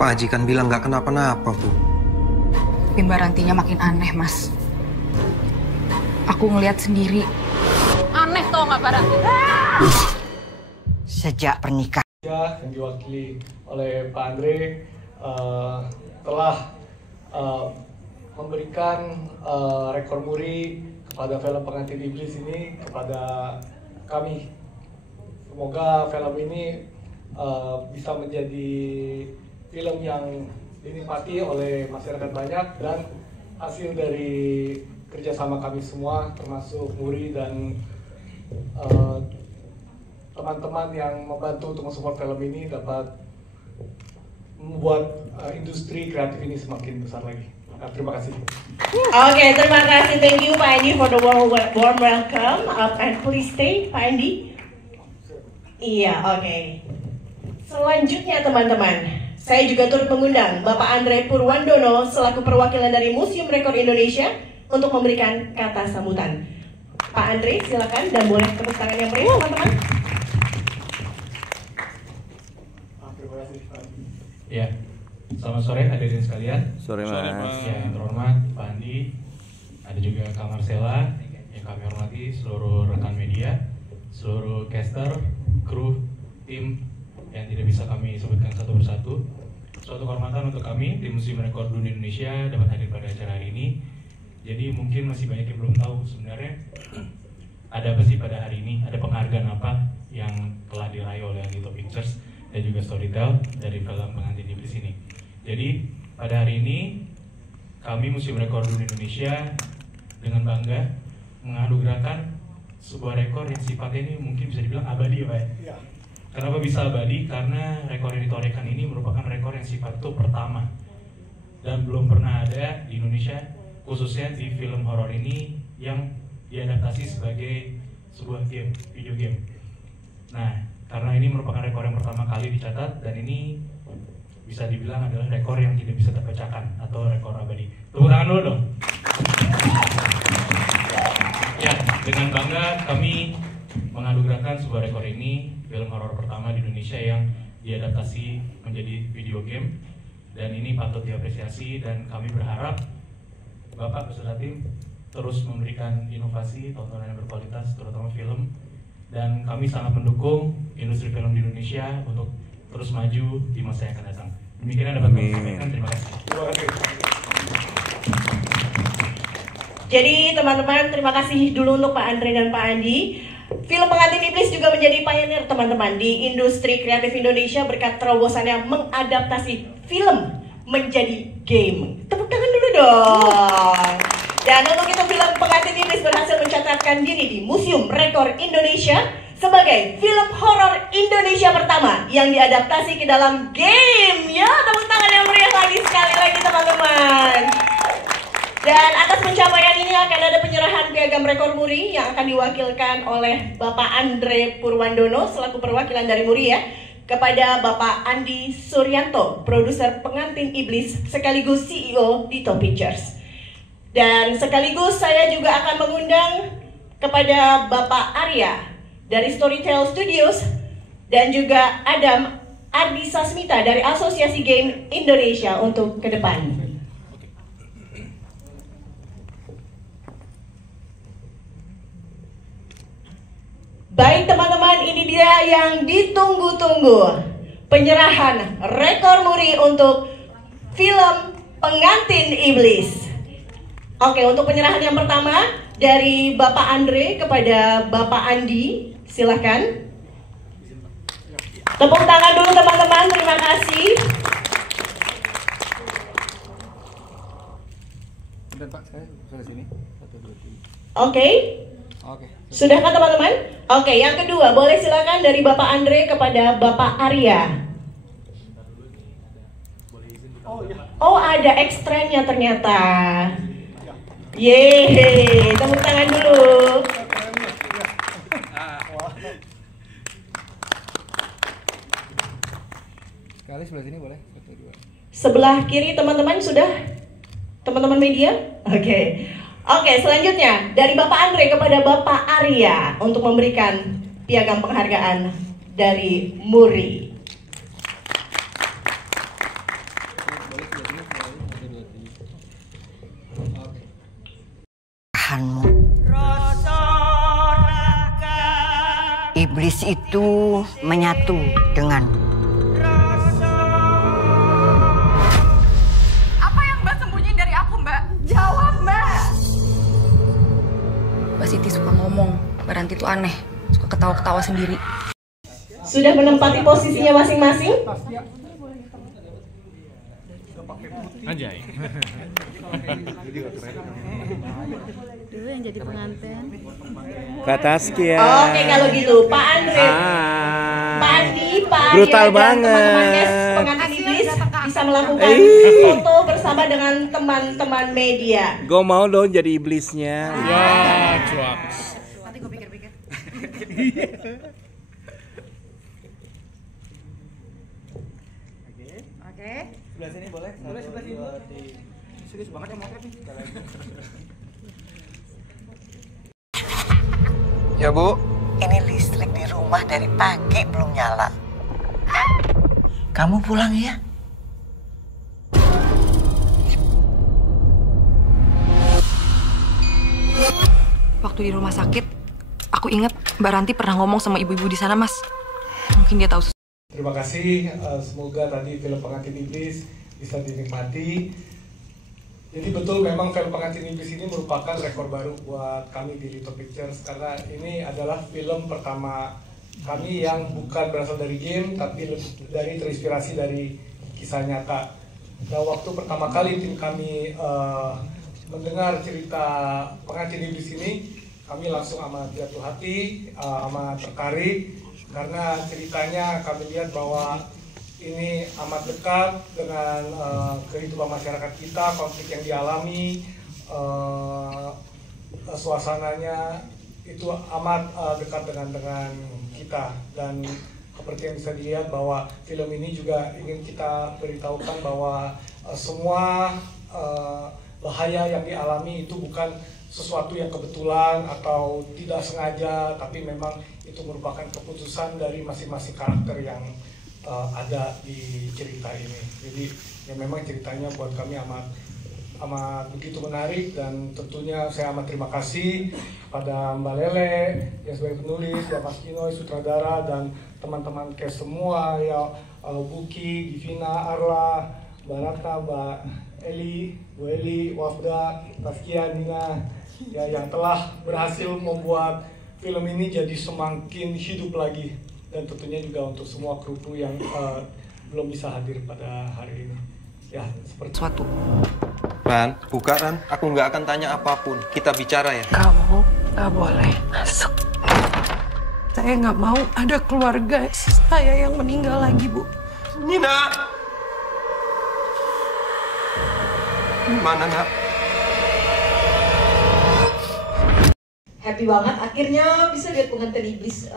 Pak Haji kan bilang nggak kenapa-napa, Bu. Tapi Mbak Rantinya makin aneh, Mas. Aku ngeliat sendiri. Aneh tau nggak Mbak Ranti? Sejak pernikahan yang diwakili oleh Pak Andre telah memberikan rekor muri kepada film Pengantin Iblis ini kepada kami. Semoga film ini bisa menjadi film yang dinikmati oleh masyarakat banyak dan hasil dari kerjasama kami semua termasuk Muri dan teman-teman yang membantu untuk mensupport film ini dapat membuat industri kreatif ini semakin besar lagi. Terima kasih. Oke, terima kasih. Thank you Pak Andi for the warm welcome. And please stay, Pak Andi. Iya, oke. Selanjutnya teman-teman, saya juga turut mengundang Bapak Andre Purwandono selaku perwakilan dari Museum Rekor Indonesia untuk memberikan kata sambutan. Pak Andre, silakan dan boleh tepuk tangan yang meriah, teman-teman. Ya, selamat sore hadirin sekalian. Sore Mas. Ya, yang terhormat Pak Andi, ada juga Kak Marcella, yang kami hormati seluruh rekan media, seluruh caster, kru, tim yang tidak bisa kami sebutkan satu persatu. Suatu kehormatan untuk kami di Museum Rekor Dunia Indonesia dapat hadir pada acara hari ini. Jadi mungkin masih banyak yang belum tahu sebenarnya ada apa sih pada hari ini, ada penghargaan apa yang telah diraih oleh Anito Pictures dan juga Storytel dari film Pengantin Iblis ini. Jadi pada hari ini kami Museum Rekor Dunia Indonesia dengan bangga menganugerahkan sebuah rekor yang sifatnya ini mungkin bisa dibilang abadi ya Pak. Ya. Kenapa bisa abadi? Karena rekor yang ditorehkan ini merupakan rekor yang sifat itu pertama dan belum pernah ada di Indonesia, khususnya di film horor ini yang diadaptasi sebagai sebuah game, video game. Nah, karena ini merupakan rekor yang pertama kali dicatat dan ini bisa dibilang adalah rekor yang tidak bisa terpecahkan atau rekor abadi. Tepuk tangan dulu dong. Ya, dengan bangga kami menganugerahkan sebuah rekor ini, film horor pertama di Indonesia yang diadaptasi menjadi video game, dan ini patut diapresiasi dan kami berharap Bapak beserta tim terus memberikan inovasi tontonan yang berkualitas terutama film, dan kami sangat mendukung industri film di Indonesia untuk terus maju di masa yang akan datang. Demikian yang dapat kami sampaikan. Terima kasih. Terima kasih. Jadi teman-teman, terima kasih dulu untuk Pak Andre dan Pak Andi. Film Pengantin Iblis juga menjadi pioneer teman-teman di industri kreatif Indonesia berkat terobosannya mengadaptasi film menjadi game. Tepuk tangan dulu dong. Dan untuk itu film Pengantin Iblis berhasil mencatatkan diri di Museum Rekor Indonesia sebagai film horor Indonesia pertama yang diadaptasi ke dalam game. Ya, tepuk tangan yang meriah lagi sekali lagi teman-teman. Dan atas pencapaian ini akan ada penyerahan piagam rekor muri yang akan diwakilkan oleh Bapak Andre Purwandono selaku perwakilan dari Muri ya, kepada Bapak Andi Suryanto, produser Pengantin Iblis sekaligus CEO Dito Pictures. Dan sekaligus saya juga akan mengundang kepada Bapak Arya dari Storytel Studios dan juga Adam Ardi Sasmita dari Asosiasi Game Indonesia untuk ke depan. Baik teman-teman, ini dia yang ditunggu-tunggu, penyerahan rekor muri untuk film Pengantin Iblis. Oke, untuk penyerahan yang pertama dari Bapak Andre kepada Bapak Andi, silahkan. Tepuk tangan dulu teman-teman, terima kasih. Bentar Pak, saya sudah sini. 1, 2, 3. Oke. Sudahkah teman-teman? Oke, yang kedua boleh silakan dari Bapak Andre kepada Bapak Arya. Oh, ada ekstranya ternyata. Yeay, tepuk tangan dulu. Sekali sebelah sini boleh? 1, 2. Sebelah kiri teman-teman sudah? Teman-teman media? Oke. Oke, selanjutnya dari Bapak Andre kepada Bapak Arya untuk memberikan piagam penghargaan dari Muri. iblis itu menyatu dengan. Apa yang Mbak sembunyiin dari aku, Mbak? Jawab, Mbak! Mbak Siti suka ngomong, Mbak Ranti itu aneh, suka ketawa-ketawa sendiri. Sudah menempati posisinya masing-masing? Anjay. Dulu yang jadi pengantin. Kak Taskia. Oke, kalau gitu Pak Andre, Pak Andi, Pak Andi, Brutal dan banget. teman-temannya pengantin iblis bisa melakukan foto bersama dengan teman-teman media. Gue mau dong jadi iblisnya. Ya, cuak. Nanti gue pikir-pikir. Oke. Sebelah sini boleh? Boleh sebelah sini. Serius banget ya motret nih. Ya Bu, Ini listrik di rumah dari pagi belum nyala. Kamu pulang ya? Waktu di rumah sakit, aku ingat Mbak Ranti pernah ngomong sama ibu-ibu di sana, Mas. Mungkin dia tahu. Terima kasih, semoga tadi film Pengantin Iblis bisa dinikmati. Jadi betul memang film Pengantin Iblis ini merupakan rekor baru buat kami di Little Pictures karena ini adalah film pertama kami yang bukan berasal dari game tapi terinspirasi dari kisah nyata. Dan waktu pertama kali tim kami mendengar cerita Pengantin Iblis ini, kami langsung amat jatuh hati, amat tertarik karena ceritanya kami lihat bahwa ini amat dekat dengan kehidupan masyarakat kita, konflik yang dialami, suasananya itu amat dekat dengan kita, dan seperti yang bisa dilihat bahwa film ini juga ingin kita beritahukan bahwa semua bahaya yang dialami itu bukan sesuatu yang kebetulan atau tidak sengaja, tapi memang itu merupakan keputusan dari masing-masing karakter yang ada di cerita ini. Jadi ya memang ceritanya buat kami amat begitu menarik, dan tentunya saya amat terima kasih pada Mbak Lele yang sebagai penulis, ya Mas Kino sutradara, dan teman-teman cast semua ya, Buki, Divina, Arla, Mbak Ratna, Mbak Eli, Bu Eli, Wafda, Taskia, Nina, ya yang telah berhasil membuat film ini jadi semakin hidup lagi. Dan tentunya juga untuk semua kru yang belum bisa hadir pada hari ini. Ya, seperti Suatu. Ran, buka Ran. Aku nggak akan tanya apapun. Kita bicara ya. Kamu nggak boleh masuk. Saya nggak mau ada keluarga saya yang meninggal lagi, Bu. Nina! Gimana, Nak? Happy banget akhirnya bisa lihat Pengantin Iblis.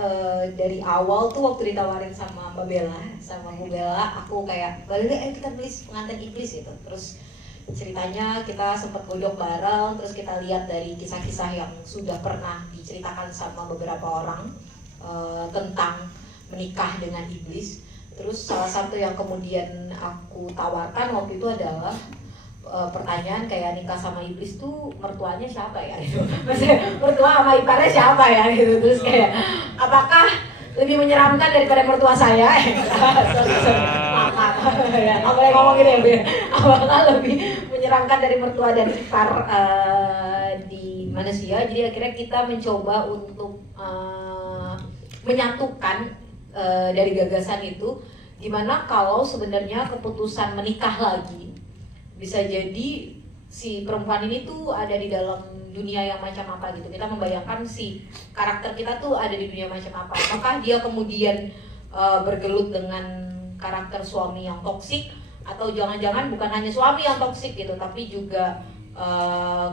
Dari awal tuh waktu ditawarin sama Mbak Bella, sama Bu Bella, aku kayak balik kita tulis Pengantin Iblis gitu. Terus ceritanya kita sempat godok bareng, terus kita lihat dari kisah-kisah yang sudah pernah diceritakan sama beberapa orang tentang menikah dengan iblis. Terus salah satu yang kemudian aku tawarkan waktu itu adalah pertanyaan kayak nikah sama iblis tuh mertuanya siapa ya gitu. Maksudnya mertua sama iparnya siapa ya gitu. Terus kayak apakah lebih menyeramkan daripada mertua saya? Maaf ya, nggak boleh ngomong gitu ya. Apakah lebih menyeramkan dari mertua dan ipar di manusia? Jadi akhirnya kita mencoba untuk menyatukan dari gagasan itu, gimana kalau sebenarnya keputusan menikah lagi bisa jadi si perempuan ini tuh ada di dalam dunia yang macam apa gitu. Kita membayangkan si karakter kita tuh ada di dunia macam apa. Apakah dia kemudian bergelut dengan karakter suami yang toksik, atau jangan-jangan bukan hanya suami yang toksik gitu, tapi juga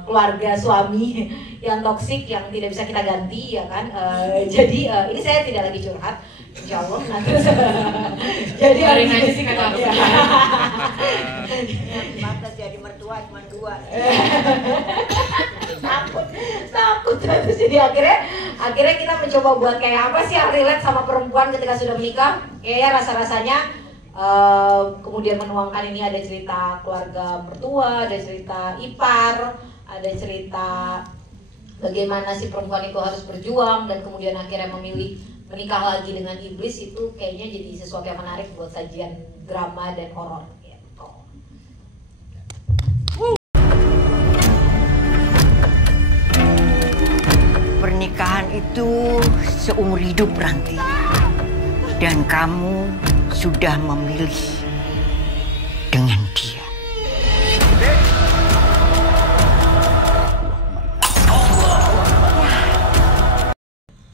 keluarga suami yang toksik yang tidak bisa kita ganti ya kan. Jadi ini saya tidak lagi curhat, insya Allah. Nah, terus jadi hari aja sih kata aku. Batas jadi mertua cuma 2. takut terus. Jadi akhirnya kita mencoba buat kayak apa sih yang relate sama perempuan ketika sudah menikah. Kayaknya rasa-rasanya kemudian menuangkan ini ada cerita keluarga mertua, ada cerita ipar, ada cerita bagaimana si perempuan itu harus berjuang dan kemudian akhirnya memilih menikah lagi dengan iblis itu kayaknya jadi sesuatu yang menarik buat sajian drama dan horor gitu. Pernikahan itu seumur hidup, Ranti. Dan kamu sudah memilih dengan dia.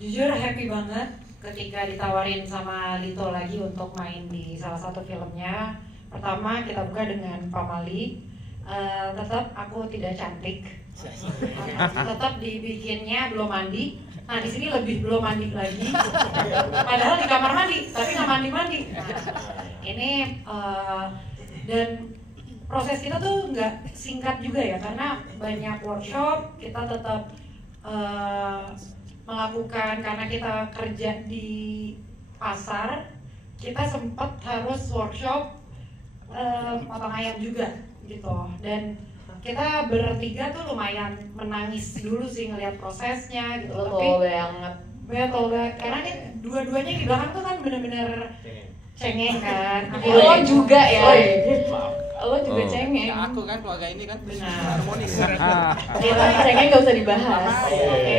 Jujur happy banget ketika ditawarin sama Lito lagi untuk main di salah satu filmnya. Pertama kita buka dengan Pamali. Tetap aku tidak cantik. Tetap dibikinnya belum mandi. Nah di sini lebih belum mandi lagi. Padahal di kamar mandi, tapi nggak mandi-mandi. Nah, ini dan proses kita tuh nggak singkat juga ya, karena banyak workshop. Kita tetap melakukan, karena kita kerja di pasar, kita sempat harus workshop potong ayam juga gitu. Dan kita bertiga tuh lumayan menangis dulu sih ngelihat prosesnya gitu. Betul banget. Betul banget. Karena ini dua-duanya di belakang tuh kan bener-bener cengeng kan. Lo juga ya. Lo juga cengeng. Ya, aku kan keluarga ini kan benar harmonis. Itu cengeng gak usah dibahas. Oke.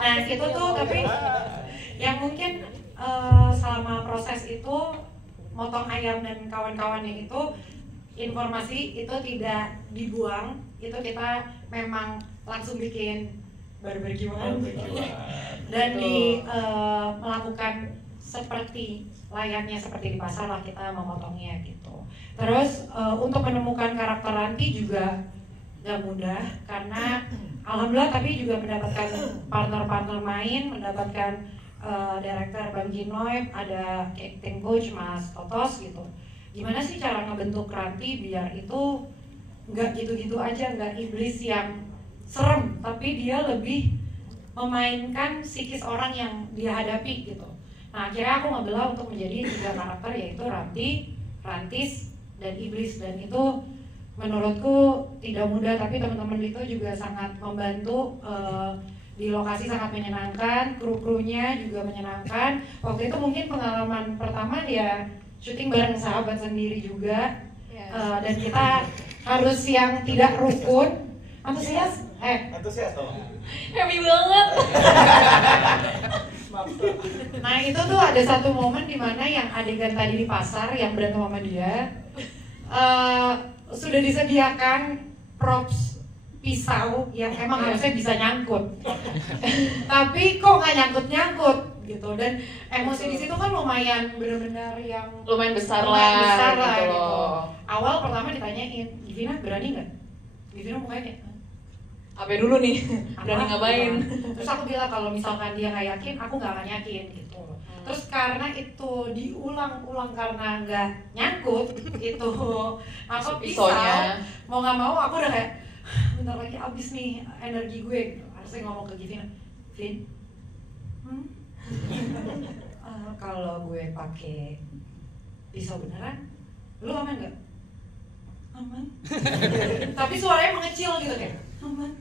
Nah itu tuh tapi yang mungkin selama proses itu motong ayam dan kawan-kawannya itu informasi itu tidak dibuang, itu kita memang langsung bikin barbekyuan dan melakukan seperti layaknya seperti di pasar lah kita memotongnya gitu. Terus untuk menemukan karakter Ranti juga gak mudah karena alhamdulillah tapi juga mendapatkan partner-partner main, mendapatkan director Bang Ginoy, ada acting coach Mas Totos gitu. Gimana sih cara ngebentuk Ranti biar itu nggak gitu-gitu aja, nggak iblis yang serem, tapi dia lebih memainkan psikis orang yang dia hadapi gitu. Nah akhirnya aku ngebelah untuk menjadi 3 karakter, yaitu Ranti, Rantis, dan Iblis. Dan itu menurutku tidak mudah, tapi teman-teman itu juga sangat membantu. Di lokasi sangat menyenangkan, kru-krunya juga menyenangkan. Waktu itu mungkin pengalaman pertama dia syuting bareng sahabat sendiri juga, dan kita harus yang tidak rukun, antusias dong. Happy banget. Nah itu tuh ada satu momen dimana yang adegan tadi di pasar yang berantem sama dia, sudah disediakan props pisau yang emang harusnya bisa nyangkut, tapi kok nggak nyangkut gitu. Dan emosi di situ kan lumayan benar-benar yang lumayan besar lah gitu loh. Awal pertama ditanyain, Givina berani nggak? Givina mukanya kayak apa dulu nih? Berani ngapain? Terus aku bilang kalau misalkan dia nggak yakin, aku nggak akan yakin gitu. Terus karena itu diulang-ulang karena nggak nyangkut itu apa pisau, mau nggak mau aku udah kayak bentar lagi abis nih energi gue gitu. Harusnya ngomong ke Givina, Vin, kalau gue pakai pisau beneran, lu aman nggak? Aman. Tapi suaranya mengecil gitu kayak aman.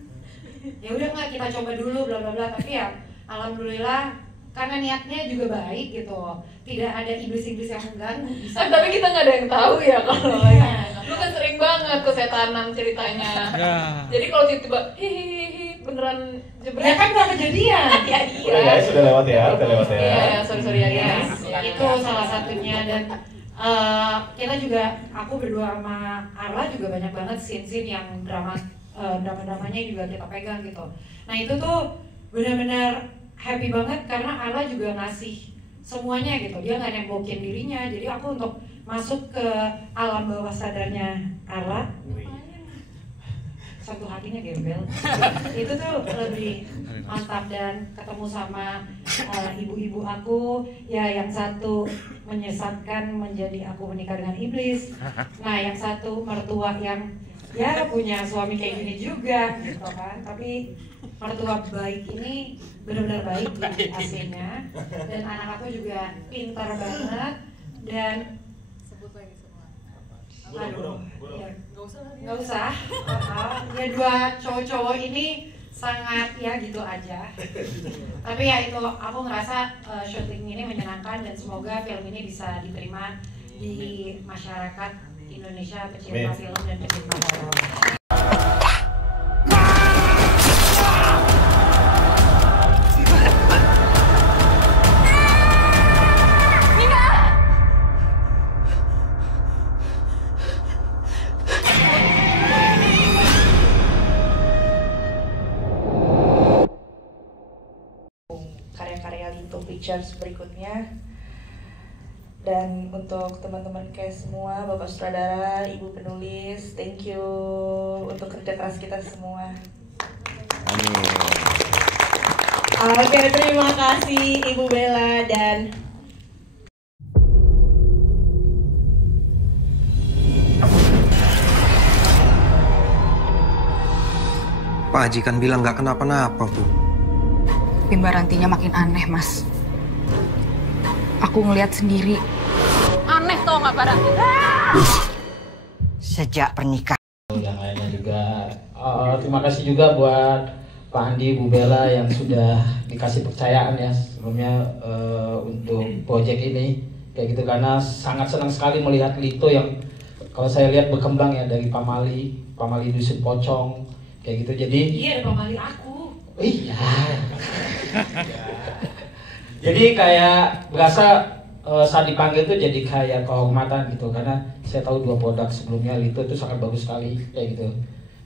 Ya udah nggak, kita coba dulu bla bla bla. Tapi ya alhamdulillah karena niatnya juga baik gitu, tidak ada iblis-iblis yang mengganggu. Tapi kita nggak ada yang tahu ya kalau lu kan sering banget kesetanan ceritanya. Jadi kalau tiba-tiba hihihi beneran jebret. Ya kan nggak kejadian. Ya iya. Udah guys, udah lewat ya, Iya, sorry ya guys. Itu salah satunya. Dan kita juga, aku berdua sama Arla juga banyak banget scene-scene yang drama-dramanya juga kita pegang gitu. Nah itu tuh benar-benar happy banget karena Arla juga ngasih semuanya gitu. Dia nggak nembokin dirinya. Jadi aku untuk masuk ke alam bawah sadarnya Arla, satu hatinya gembel. Itu tuh lebih mantap. Dan ketemu sama ibu-ibu aku, ya yang satu menyesatkan menjadi aku menikah dengan iblis. Nah yang satu mertua yang ya punya suami kayak gini juga gitu kan. Tapi mertua baik ini benar-benar baik di aslinya. Dan anak aku juga pintar banget. Dan aduh, ya, nggak usah. Ya 2 cowok-cowok ini sangat ya gitu aja. Tapi ya itu aku ngerasa syuting ini menyenangkan dan semoga film ini bisa diterima di masyarakat Indonesia, pecinta film dan pecinta horor. Karya-karya Lito Pictures berikutnya. Dan untuk teman-teman cast semua, Bapak Sutradara, Ibu penulis, thank you untuk kerja keras kita semua. Oke, terima kasih Ibu Bella dan Pak Haji kan bilang nggak kenapa-napa, Bu. Pimbarantinya makin aneh, Mas. Aku ngeliat sendiri. Aneh tau nggak Baranti? Sejak pernikahan. Yang lainnya juga. Terima kasih juga buat Pak Andi, Bu Bella yang sudah dikasih percayaan ya sebelumnya untuk proyek ini. Kayak gitu, karena sangat senang sekali melihat Lito yang kalau saya lihat berkembang ya dari Pamali Dusun Pocong kayak gitu. Jadi Iya, ada Pamali aku. Iya. Jadi kayak berasa saat dipanggil tuh jadi kayak kehormatan gitu, karena saya tahu 2 produk sebelumnya Lito itu sangat bagus sekali kayak gitu.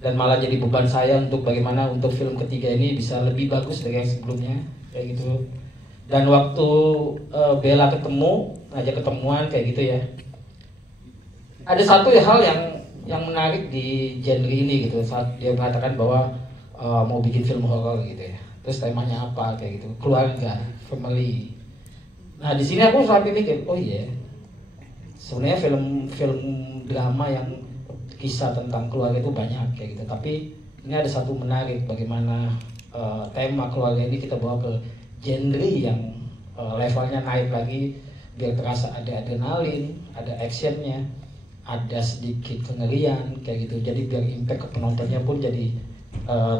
Dan malah jadi beban saya untuk bagaimana untuk film ketiga ini bisa lebih bagus dari yang sebelumnya kayak gitu. Dan waktu Bella ngajak ketemuan kayak gitu ya. Ada satu hal yang menarik di genre ini gitu, saat dia mengatakan bahwa mau bikin film horor gitu ya. Terus temanya apa kayak gitu, keluarga, family. Nah di sini aku sampai mikir, oh iya, sebenarnya film drama yang kisah tentang keluarga itu banyak kayak gitu. Tapi ini ada satu menarik, bagaimana tema keluarga ini kita bawa ke genre yang levelnya naik lagi, biar terasa ada adrenalin, ada actionnya, ada sedikit kengerian kayak gitu. Jadi biar impact ke penontonnya pun jadi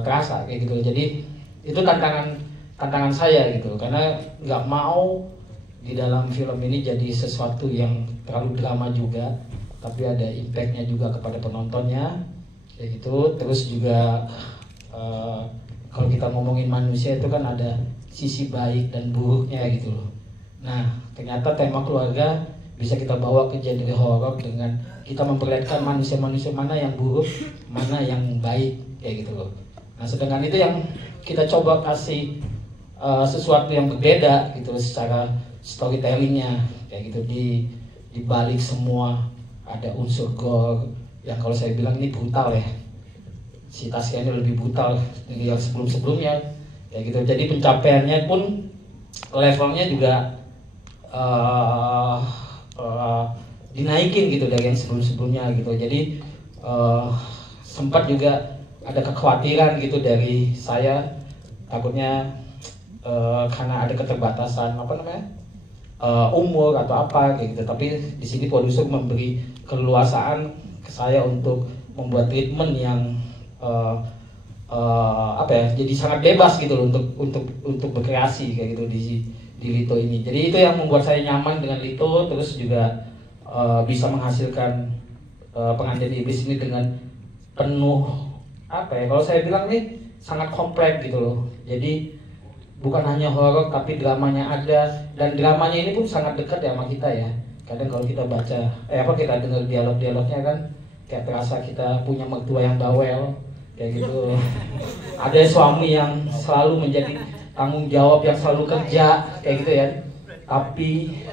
terasa kayak gitu. Jadi itu tantangan saya gitu, karena nggak mau di dalam film ini jadi sesuatu yang terlalu drama juga, tapi ada impactnya juga kepada penontonnya kayak gitu. Terus juga kalau kita ngomongin manusia itu kan ada sisi baik dan buruknya gitu loh. Nah ternyata tema keluarga bisa kita bawa ke genre horor dengan kita memperlihatkan manusia-manusia mana yang buruk, mana yang baik kayak gitu loh. Nah sedangkan itu yang kita coba kasih sesuatu yang berbeda gitu secara storytellingnya kayak gitu. Di balik semua ada unsur gore yang kalau saya bilang ini brutal ya. Si Tasya ini lebih brutal dari yang sebelum-sebelumnya kayak gitu. Jadi pencapaiannya pun levelnya juga dinaikin gitu dari yang sebelum-sebelumnya gitu. Jadi sempat juga ada kekhawatiran gitu dari saya, takutnya karena ada keterbatasan umur atau apa kayak gitu. Tapi di sini produser memberi keleluasaan ke saya untuk membuat treatment yang jadi sangat bebas gitu loh untuk berkreasi kayak gitu di Lito ini. Jadi itu yang membuat saya nyaman dengan Lito, terus juga bisa menghasilkan Pengantin Iblis ini dengan penuh kalau saya bilang nih sangat kompleks gitu loh. Jadi bukan hanya horor tapi dramanya ada, dan dramanya ini pun sangat dekat ya sama kita ya. Kadang kalau kita baca kita dengar dialog-dialognya kan kayak terasa kita punya mertua yang bawel kayak gitu. Ada suami yang selalu menjadi tanggung jawab, yang selalu kerja kayak gitu ya. Tapi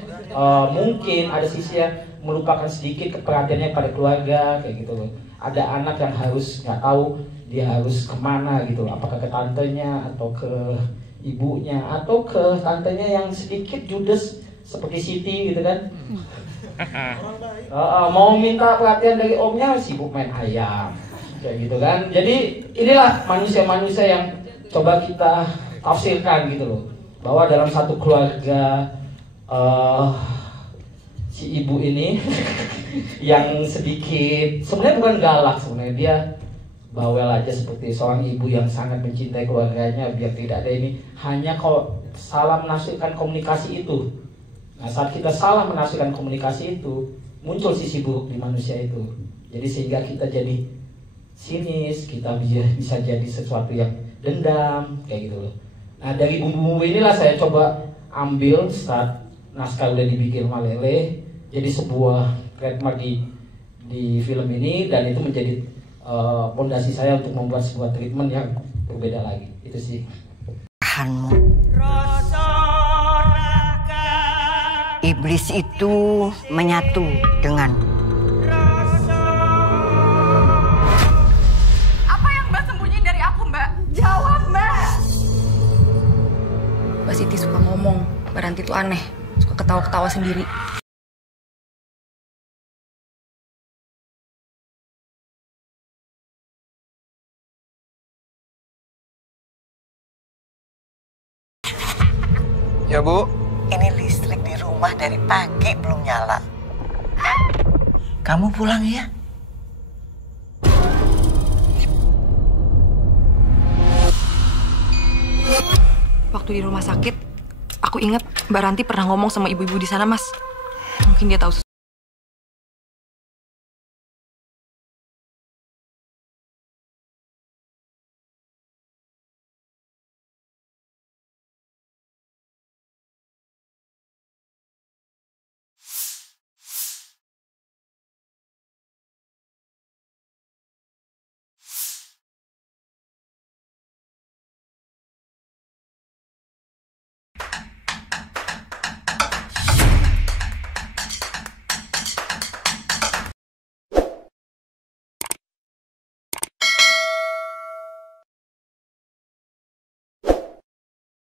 mungkin ada sisi yang melupakan sedikit perhatiannya pada keluarga kayak gitu loh. Ada anak yang harus nggak tahu dia harus kemana gitu, apakah ke tantenya atau ke ibunya atau ke tantenya yang sedikit judes seperti Siti gitu kan. Mau minta perhatian dari omnya sibuk main ayam kayak gitu kan. Jadi inilah manusia-manusia yang coba kita tafsirkan gitu loh, bahwa dalam satu keluarga si ibu ini yang sedikit sebenarnya bukan galak, sebenarnya dia bawel aja seperti seorang ibu yang sangat mencintai keluarganya biar tidak ada ini. Hanya kalau salah menafsirkan komunikasi itu. Nah, saat kita salah menafsirkan komunikasi itu, muncul sisi buruk di manusia itu. Jadi sehingga kita jadi sinis, kita bisa jadi sesuatu yang dendam, kayak gitu loh. Nah, dari bumbu-bumbu inilah saya coba ambil saat naskah udah dibikin sama Lele, jadi sebuah trademark di film ini, dan itu menjadi pondasi saya untuk membuat sebuah treatment yang berbeda lagi. Itu sih. Iblis itu menyatu dengan Apa yang Mbak sembunyiin dari aku, Mbak? Jawab, Mbak! Mbak Siti suka ngomong, Mbak Ranti tuh aneh, suka ketawa-ketawa sendiri. Ya, Bu. ini listrik di rumah dari pagi belum nyala. Kamu pulang ya? Waktu di rumah sakit, aku ingat Mbak Ranti pernah ngomong sama ibu-ibu di sana, Mas. Mungkin dia tahu